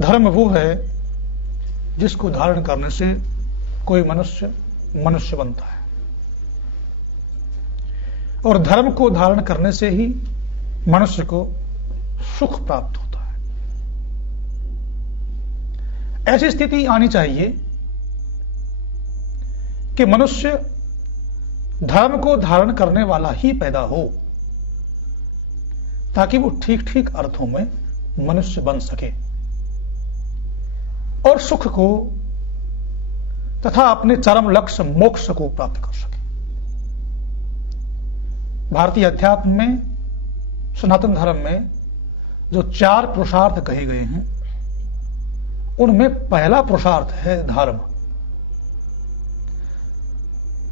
धर्म वो है जिसको धारण करने से कोई मनुष्य मनुष्य बनता है, और धर्म को धारण करने से ही मनुष्य को सुख प्राप्त होता है। ऐसी स्थिति आनी चाहिए कि मनुष्य धर्म को धारण करने वाला ही पैदा हो, ताकि वो ठीक ठीक अर्थों में मनुष्य बन सके और सुख को तथा अपने चरम लक्ष्य मोक्ष को प्राप्त कर सके। भारतीय अध्यात्म में, सनातन धर्म में जो 4 पुरुषार्थ कहे गए हैं, उनमें पहला पुरुषार्थ है धर्म।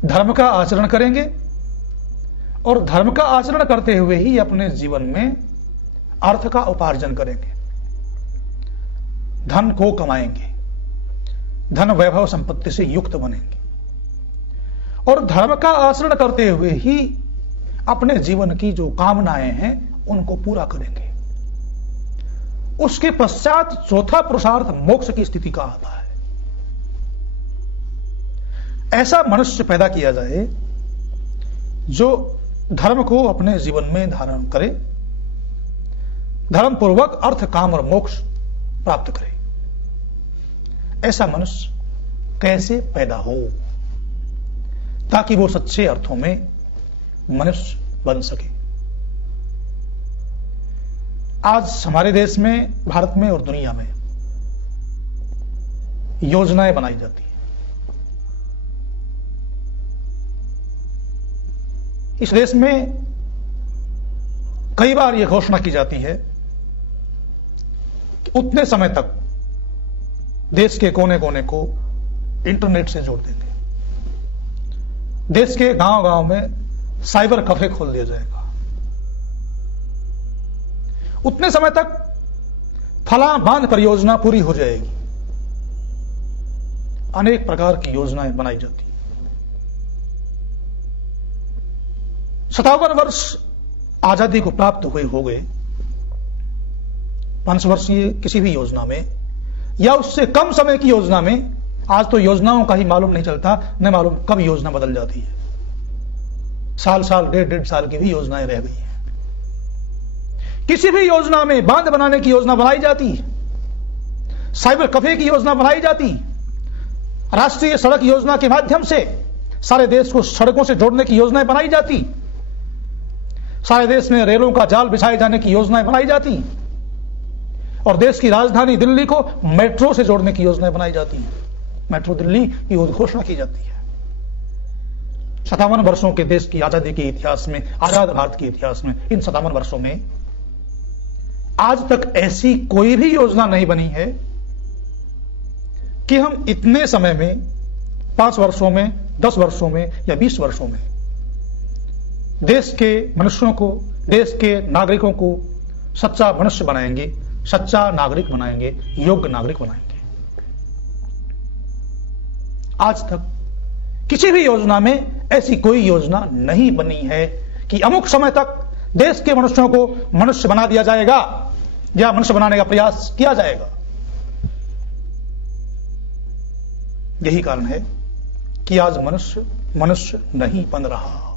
धर्म का आचरण करेंगे और धर्म का आचरण करते हुए ही अपने जीवन में अर्थ का उपार्जन करेंगे, धन को कमाएंगे, धन वैभव संपत्ति से युक्त बनेंगे और धर्म का आचरण करते हुए ही अपने जीवन की जो कामनाएं हैं उनको पूरा करेंगे। उसके पश्चात चौथा पुरुषार्थ मोक्ष की स्थिति का आता है। ऐसा मनुष्य पैदा किया जाए जो धर्म को अपने जीवन में धारण करे, धर्म पूर्वक अर्थ, काम और मोक्ष प्राप्त करे। ऐसा मनुष्य कैसे पैदा हो ताकि वो सच्चे अर्थों में मनुष्य बन सके। आज हमारे देश में, भारत में और दुनिया में योजनाएं बनाई जाती हैं। इस देश में कई बार यह घोषणा की जाती है कि उतने समय तक देश के कोने कोने को इंटरनेट से जोड़ देंगे, देश के गांव गांव में साइबर कैफे खोल दिया जाएगा, उतने समय तक फला बांध परियोजना पूरी हो जाएगी। अनेक प्रकार की योजनाएं बनाई जाती हैं। 57 वर्ष आजादी को प्राप्त हुए हो गए। 5 वर्षीय किसी भी योजना में या उससे कम समय की योजना में, आज तो योजनाओं का ही मालूम नहीं चलता, न मालूम कब योजना बदल जाती है। साल साल, 1.5 साल की भी योजनाएं रह गई हैं। किसी भी योजना में बांध बनाने की योजना बनाई जाती, साइबर कैफे की योजना बनाई जाती, राष्ट्रीय सड़क योजना के माध्यम से सारे देश को सड़कों से जोड़ने की योजनाएं बनाई जाती, सारे देश में रेलों का जाल बिछाए जाने की योजनाएं बनाई जाती और देश की राजधानी दिल्ली को मेट्रो से जोड़ने की योजनाएं बनाई जाती हैं। मेट्रो दिल्ली की घोषणा की जाती है। 57 वर्षों के देश की आजादी के इतिहास में, आजाद भारत के इतिहास में, इन 57 वर्षों में आज तक ऐसी कोई भी योजना नहीं बनी है कि हम इतने समय में, 5 वर्षों में, 10 वर्षों में या 20 वर्षों में देश के मनुष्यों को, देश के नागरिकों को सच्चा मनुष्य बनाएंगे, सच्चा नागरिक बनाएंगे, योग्य नागरिक बनाएंगे। आज तक किसी भी योजना में ऐसी कोई योजना नहीं बनी है कि अमुक समय तक देश के मनुष्यों को मनुष्य बना दिया जाएगा या मनुष्य बनाने का प्रयास किया जाएगा। यही कारण है कि आज मनुष्य मनुष्य नहीं बन रहा।